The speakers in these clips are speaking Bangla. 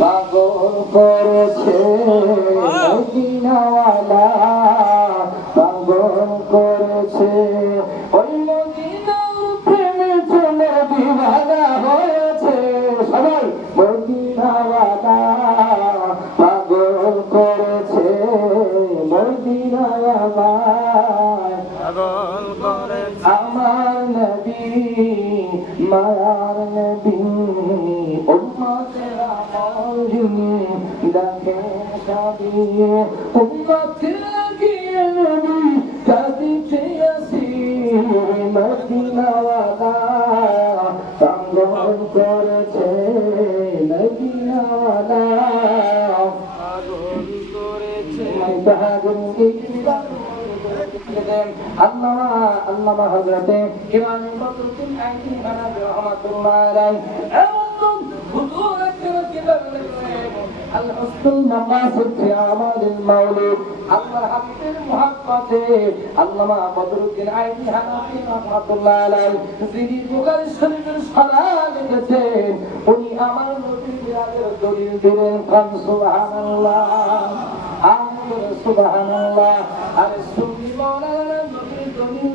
পাগল করেছে। মদিনাওয়ালা পাগল করেছে। ওই মদিনার প্রেমে চলে দিওয়ানা হয়েছে। সবাই মদিনাওয়ালা পাগল করেছে। মদিনাওয়ালা পাগল করে আমার নবী মায়ার দেখে সবই উম্মতের গিয়ে নবী কাঁদিতে আসি মদিনাওয়ালা পাগল করেছে মদিনাওয়ালা। করেছে আল্লামা আল্লামা ইমাম বদরুদ্দিন আইনি হানাফি রাহমাতুল্লাহ আলাইহি লিখলেন আল হুসনুল মাকাসিদ ফি আমালিল মাওলিদ। আল্লাহর হাবিবের আল্লামা বদরুদ্দিন আইনি হানাফি রাহমাতুল্লাহ আলাইহি, যিনি বুখারী শরীফের উনি আমার নবীর মিলাদের দলিল দিলেন সুবহানাল্লাহ আমাদের সুবহানাল্লাহ। আরে দলিল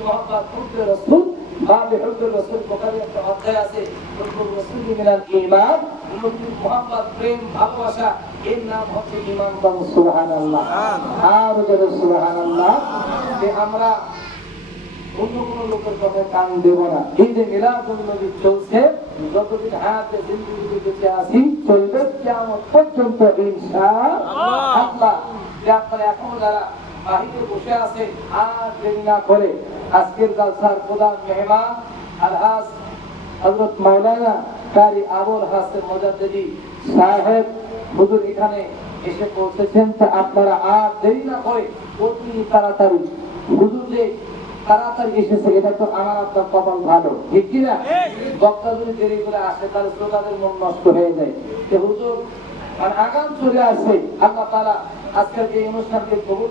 নবীর মহব্বত করতে রাসূল বাবে হুজুর রাসূল একটা অধ্যায় আছে হুজুর রাসূল মিনাল ঈমান নবীর মহব্বত প্রেম ভালোবাসা এর নাম হচ্ছে ঈমান বাং সুবহানাল্লাহ আর যারা সুবহানাল্লাহ যে আমরা অন্য কোনো লোকের কথা কান দেব না এই যে মিলাদুল নবী চলছে যতদিন হায়াতে জিন্দেগিতে বেঁচে আছি চলবে কিয়ামত পর্যন্ত ইনশাআল্লাহ যে আপনারা এখনও যারা বাহিরে বসে আছে আর দেরি না করে আজকের জালসার প্রধান মেহমান আলহাজ হযরত মাওলানা কারি আবুল হাসান মুজাদ্দিদি সাহেব হুজুর এখানে এসে পৌঁছেছেন। তো আপনারা আর দেরি না করে অতি তাড়াতাড়ি হুজুর যে তাড়াতাড়ি এসেছে, এটা তো আমার আপনার কপাল ভালো, ঠিক বক্তা যদি দেরি করে আসে, তাহলে শ্রোতাদের মন নষ্ট হয়ে যায়। যে হুজুর মানে আগাম চলে আসে, আল্লাহ তাআলা আজকের এই অনুষ্ঠানকে কবুল